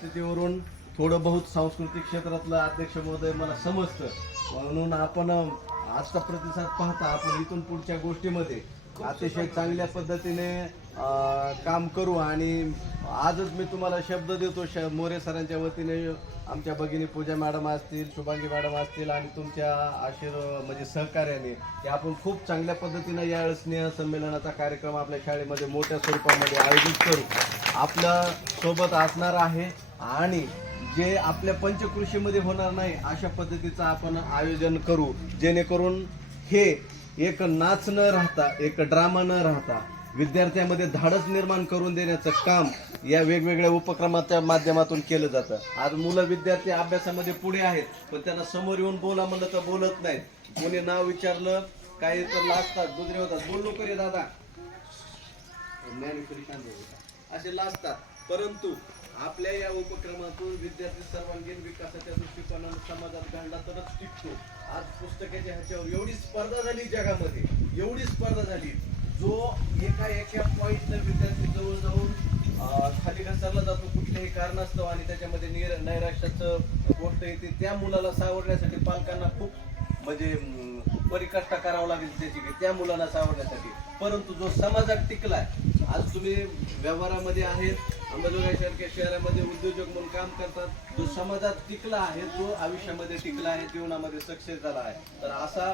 परिस्थितीवरून थोडं बहुत सांस्कृतिक क्षेत्रातलं अध्यक्ष महोदय मला समजतं. म्हणून आपण आजचा प्रतिसाद पाहता आपण इथून पुढच्या गोष्टीमध्ये अतिशय चांगल्या पद्धतीने काम करू आणि आजच मी तुम्हाला शब्द देतो श मोरे सरांच्या वतीने. आमच्या भगिनी पूजा मॅडम असतील शुभांगी मॅडम असतील आणि तुमच्या आशीर म्हणजे सहकार्याने की आपण खूप चांगल्या पद्धतीनं यावेळेस स्नेह संमेलनाचा कार्यक्रम आपल्या शाळेमध्ये मोठ्या स्वरूपामध्ये आयोजित करू. आपलं सोबत असणार आहे आणि जे आपल्या पंचकृषीमध्ये होणार नाही अशा पद्धतीचं आपण आयोजन करू. जेणेकरून हे एक नाच न राहता एक ड्रामा न राहता विद्यार्थ्यांमध्ये धाडस निर्माण करून देण्याचं काम या वेगवेगळ्या उपक्रमाच्या माध्यमातून केलं जातं. आज मुलं विद्यार्थी अभ्यासामध्ये पुढे आहेत पण त्यांना समोर येऊन बोला म्हणलं तर बोलत नाहीत. कोणी नाव विचारलं काही तर लागतात दुसरे होतात. बोललो करे दादा. ज्ञानेश्वरी शांत असे लाजतात. परंतु आपल्या या उपक्रमातून विद्यार्थी सर्वांगीण विकासाच्या दृष्टिकोनानं समाजात घडला तरच टिकतो. आज पुस्तकाच्या ह्याच्यावर एवढी स्पर्धा झाली जगामध्ये एवढी स्पर्धा झाली. जो एका एका पॉईंटनं विद्यार्थी जवळ जाऊन खाली घसरला जातो कुठल्याही कारणास्तव आणि त्याच्यामध्ये निर नैराश्याचं गोष्ट येते त्या मुलाला सावरण्यासाठी पालकांना खूप म्हणजे अं, परिकष्टा करावा लागेल त्याची की त्या मुलांना सावरण्यासाठी. परंतु जो समाजात टिकलाय आज तुम्ही व्यवहारामध्ये आहेत अंमलबजावणीसारख्या शहरामध्ये उद्योजक म्हणून काम करतात. जो समाजात टिकला आहे तो आयुष्यामध्ये टिकला आहे जीवनामध्ये सक्सेस झाला आहे. तर असा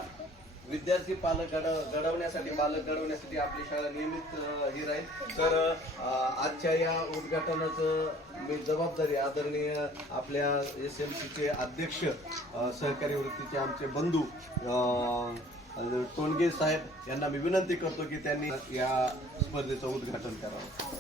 विद्यार्थी पालक घडव घडवण्यासाठी पालक घडवण्यासाठी आपली शाळा नियमित ही राहील. तर आजच्या या उद्घाटनाचं मी जबाबदारी आदरणीय आपल्या एस एम सीचे अध्यक्ष सहकारी वृत्तीचे आमचे बंधू अं, टोणगे साहेब यांना मी विनंती करतो की त्यांनी या स्पर्धेचं उद्घाटन करावं.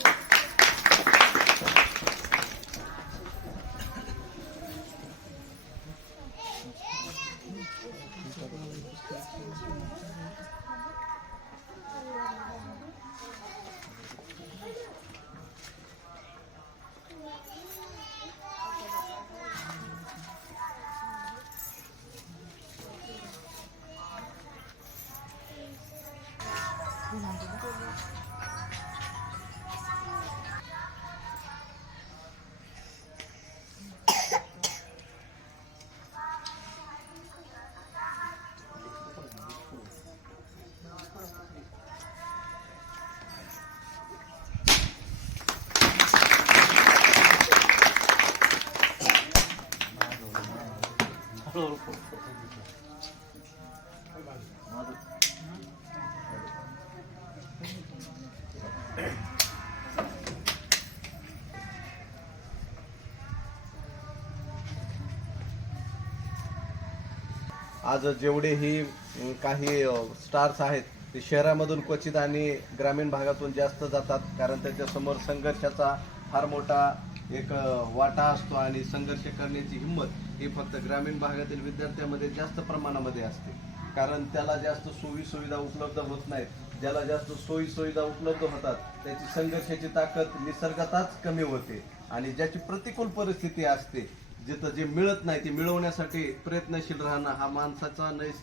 không làm được आज जेवढेही काही स्टार्स आहेत ते शहरामधून क्वचित आणि ग्रामीण भागातून जास्त जातात. कारण त्याच्यासमोर संघर्षाचा फार मोठा एक वाटा असतो आणि संघर्ष करण्याची हिंमत ही फक्त ग्रामीण भागातील विद्यार्थ्यांमध्ये जास्त प्रमाणामध्ये असते. कारण त्याला जास्त सोयी सुविधा उपलब्ध होत नाहीत. ज्याला जास्त सोयी सुविधा उपलब्ध होतात त्याची संघर्षाची ताकद निसर्गातच कमी होते आणि ज्याची प्रतिकूल परिस्थिती असते जिथं जे मिळत नाही ते मिळवण्यासाठी प्रयत्नशील राहणं हा माणसाचा नैस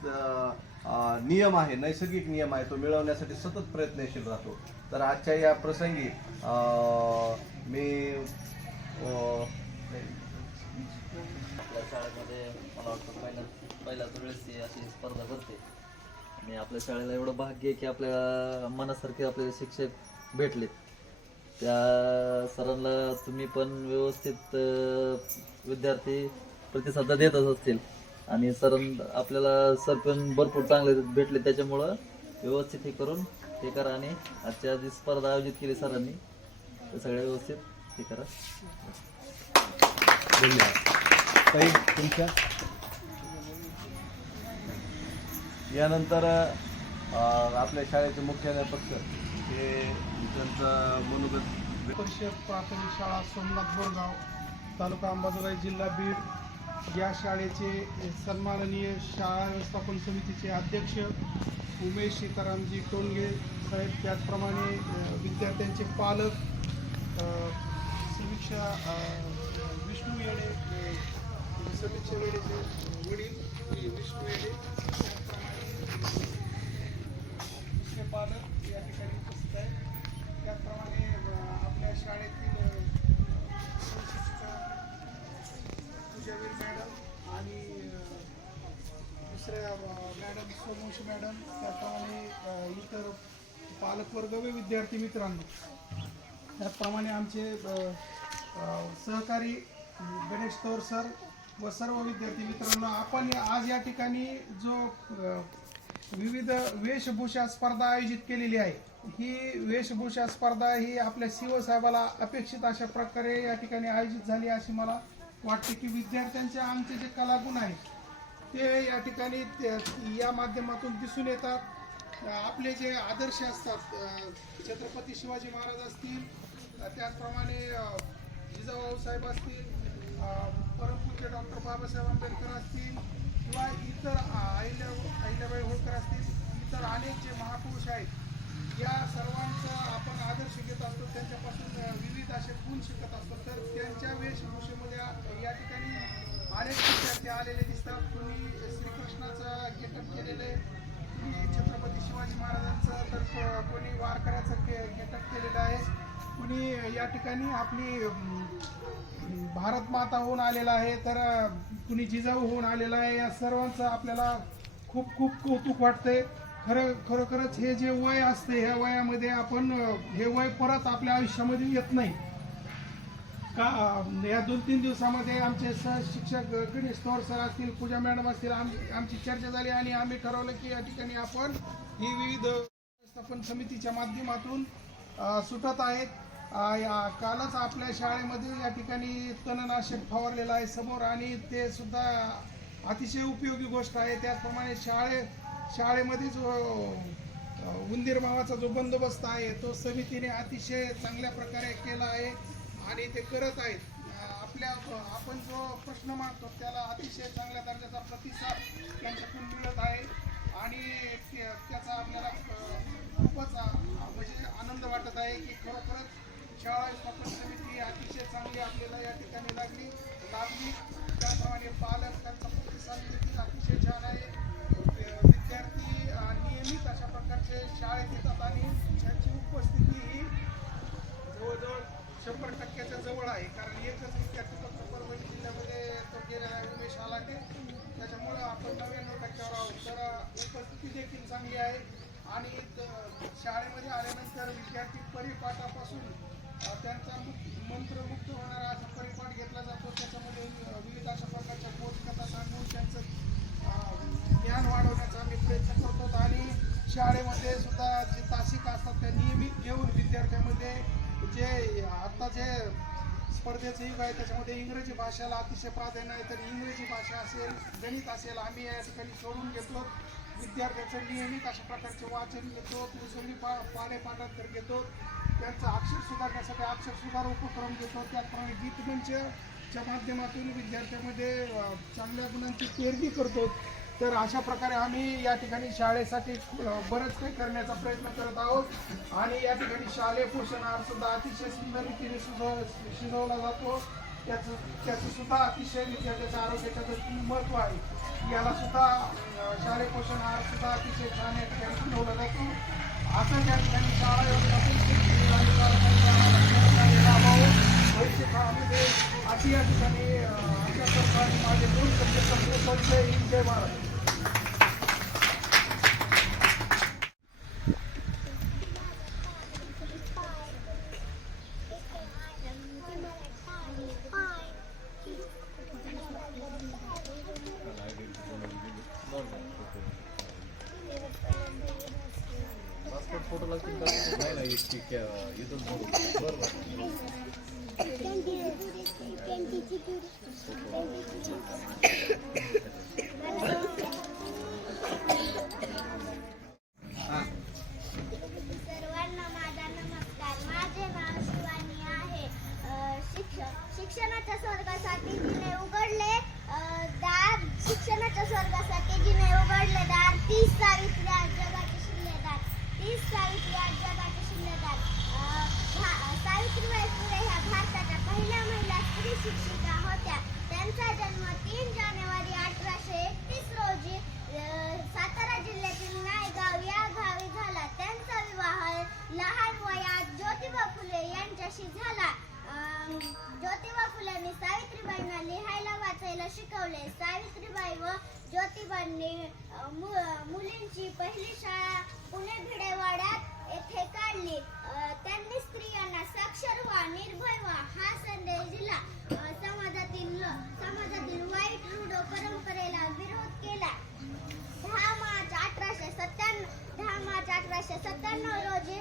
नियम आहे नैसर्गिक नियम आहे. तो मिळवण्यासाठी सतत प्रयत्नशील राहतो. तर आजच्या या प्रसंगी मी आपल्या शाळेमध्ये मला वाटतं पहिला पहिल्याच वेळेस अशी स्पर्धा करते आणि आपल्या शाळेला एवढं भाग्य की आपल्या मनासारखे आपले शिक्षक भेटलेत. त्या सरांना तुम्ही पण व्यवस्थित विद्यार्थी प्रतिसाद देतच असतील. आणि सर आपल्याला सर पण भरपूर चांगले भेटले त्याच्यामुळं व्यवस्थित हे करून हे करा आणि आजच्या जी स्पर्धा आयोजित केली सरांनी. ते सगळ्या व्यवस्थित हे करा. धन्यवाद. तुमच्या? यानंतर आपल्या शाळेचे मुख्याध्यापक सर. हे त्यांचं मनोगत परिषद प्राथमिक शाळा सोमनाथ बोरगाव तालुका अंबाजोगाई जिल्हा बीड. या शाळेचे सन्माननीय शाळा व्यवस्थापन समितीचे अध्यक्ष उमेश सीतारामजी टोनगे साहेब त्याचप्रमाणे विद्यार्थ्यांचे पालक समीक्षा विष्णू येणे समीक्षा वेडेचे वडील विष्णू येणे मॅडम मॅडम त्याप्रमाणे इतर पालकवर्ग व विद्यार्थी मित्रांनो त्याचप्रमाणे आमचे सहकारी गणेश तोर सर व सर्व विद्यार्थी मित्रांनो आपण आज या ठिकाणी जो विविध वेशभूषा स्पर्धा आयोजित केलेली आहे ही वेशभूषा स्पर्धा ही आपल्या शिवसाहेबाला अपेक्षित अशा प्रकारे या ठिकाणी आयोजित झाली अशी मला वाटते की विद्यार्थ्यांचे आमचे जे कलागुण आहेत ते या ठिकाणी ते- या माध्यमातून दिसून येतात. आपले जे आदर्श असतात छत्रपती शिवाजी महाराज असतील त्याचप्रमाणे जिजाभाऊ साहेब असतील परमपूरचे डॉक्टर बाबासाहेब आंबेडकर असतील किंवा इतर अहिल्या अहिल्याबाई होळकर असतील इतर अनेक जे महापुरुष आहेत या सर्वांचा आपण आदर्श घेत असतो त्यांच्यापासून विविध असे गुण शिकत असतो तर त्यांच्या वेशभूषेमध्ये या ठिकाणी अनेक विद्यार्थी आलेले दिसतात. गेटअप केलेले कुणी छत्रपती शिवाजी महाराजांचं तर कोणी वारकऱ्याचं के गेटअप केलेलं आहे. कुणी या ठिकाणी आपली भारत माता होऊन आलेला आहे. तर कुणी जिजाऊ होऊन आलेला आहे. या सर्वांचं आपल्याला खूप खूप कौतुक वाटतंय. खरं खरोखरच हे जे वय असते ह्या वयामध्ये आपण हे वय परत आपल्या आयुष्यामध्ये येत नाही. का या दोन तीन दिवसामध्ये आमचे सहशिक्षक गणेश तोर सर असतील पूजा मॅडम असतील आम आमची चर्चा झाली आणि आम्ही ठरवलं की या ठिकाणी आपण ही विविध व्यवस्थापन समितीच्या माध्यमातून सुटत आहेत. या कालच आपल्या शाळेमध्ये या ठिकाणी तणनाशक फवारलेलं आहे समोर आणि ते सुद्धा अतिशय उपयोगी गोष्ट आहे. त्याचप्रमाणे शाळे शाळेमध्ये जो उंदीर मावाचा जो बंदोबस्त आहे तो समितीने अतिशय चांगल्या प्रकारे केला आहे. आणि ते करत आहेत. आपल्या आपण जो प्रश्न मांडतो त्याला अतिशय चांगल्या दर्जाचा प्रतिसाद त्यांच्याकडून मिळत आहे. आणि त्याचा आपल्याला खूपच म्हणजे आनंद वाटत आहे की खरोखरच शाळा स्थापन समिती अतिशय चांगली आपल्याला या ठिकाणी लागली. लागली. त्याप्रमाणे पालक त्यांचा प्रतिसाद देखील अतिशय छान आहे. विद्यार्थी नियमित अशा प्रकारचे शाळेत येतात आणि त्यांची उपस्थिती ही जवळजवळ शंभर टक्क्याच्या जवळ आहे. कारण एकच विद्यार्थी फक्त परभणी जिल्ह्यामध्ये तो गेलेला उमेश आला आलाटे. त्याच्यामुळं आपण नव्याण्णव टक्क्यावर आहोत. तर उपस्थिती देखील चांगली आहे. आणि शाळेमध्ये आल्यानंतर विद्यार्थी परिपाठापासून त्यांचा मंत्रमुक्त होणारा असा परिपाठ घेतला जातो त्याच्यामध्ये विविध अशा प्रकारच्या बोधकथा सांगून त्यांचं ज्ञान वाढवण्याचा आम्ही प्रयत्न करतो. आणि शाळेमध्ये सुद्धा जे तासिक असतात त्या नियमित घेऊन विद्यार्थ्यांमध्ये जे आता जे स्पर्धेचं युग आहे त्याच्यामध्ये इंग्रजी भाषेला अतिशय प्राधान्य आहे. तर इंग्रजी भाषा असेल गणित असेल आम्ही या ठिकाणी सोडून घेतो. विद्यार्थ्याचं नियमित अशा प्रकारचे वाचन घेतो. मुसंगी पा पाने पाठांतर घेतो. त्यांचं अक्षर सुधारण्यासाठी अक्षर सुधार उपक्रम घेतो. त्याचप्रमाणे गीतमंचच्या माध्यमातून विद्यार्थ्यांमध्ये चांगल्या गुणांची पेरणी करतो. तर अशा प्रकारे आम्ही या ठिकाणी शाळेसाठी बरंच काही करण्याचा प्रयत्न करत आहोत. आणि या ठिकाणी शालेय पोषण आहार सुद्धा अतिशय सुंदर रीतीने शिजवला जातो. त्याचं त्याचं सुद्धा अतिशय विद्यार्थ्याच्या आरोग्याच्या दृष्टीने महत्त्व आहे. याला सुद्धा शालेय पोषण आहार सुद्धा अतिशय छान या ठिकाणी शिजवला जातो. असं या ठिकाणी शाळा व्यवस्थापन या ठिकाणी अशा प्रकारे माझे दोन शब्द संपले. जय महाराज. फोटो लागतील का शिकवले सावित्रीबाई व ज्योतिबांनी मुलींची पहिली शाळा पुणे भिडेवाड्यात येथे काढली. त्यांनी स्त्रियांना साक्षर व्हा निर्भय व्हा हा संदेश दिला. समाजातील समाजातील वाईट रूढ परंपरेला विरोध केला. दहा मार्च अठराशे सत्त्याण्णव दहा मार्च अठराशे सत्त्याण्णव रोजी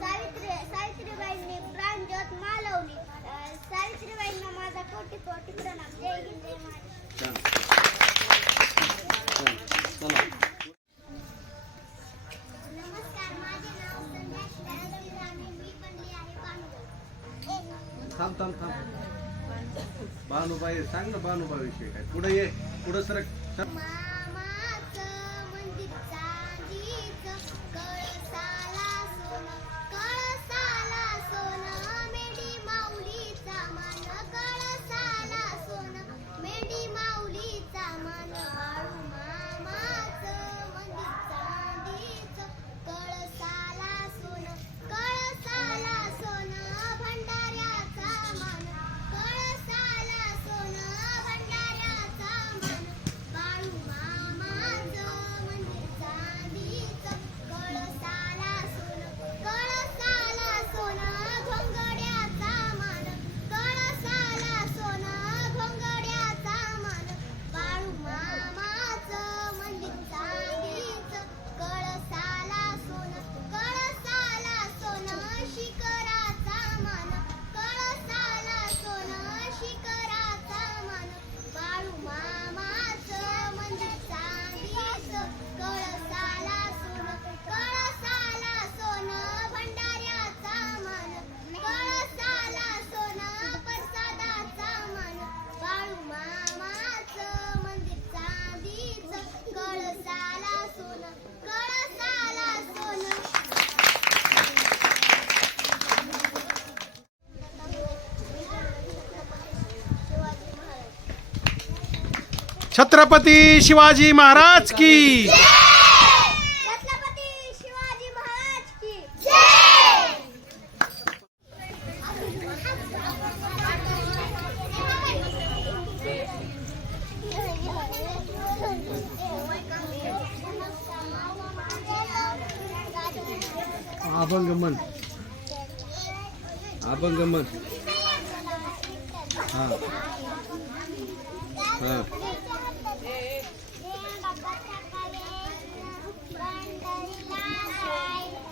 सावित्री सावित्रीबाईंनी प्राणज्योत मालवली. सावित्रीबाईंना माझा कोटी कोटी प्रणाम. जय हिंद जय महाराष्ट्र. चला. थांब थांब थांब. भानुबाई सांग ना भानुबाई विषयी काय. पुढे ये. पुढे सरक. सर- छत्रपती शिवाजी महाराज की. छत्रपती शिवाजी महाराज की. अभंग म्हण अभंग म्हण हा हा. छान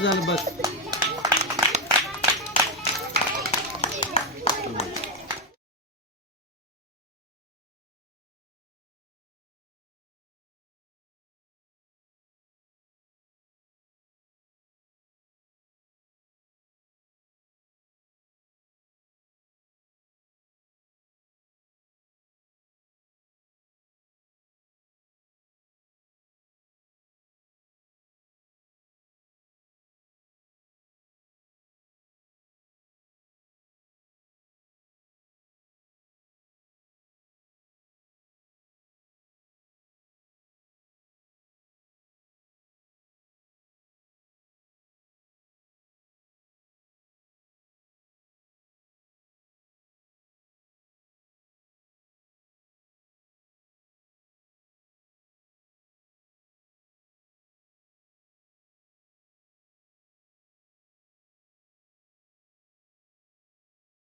छान बस बस झालं बस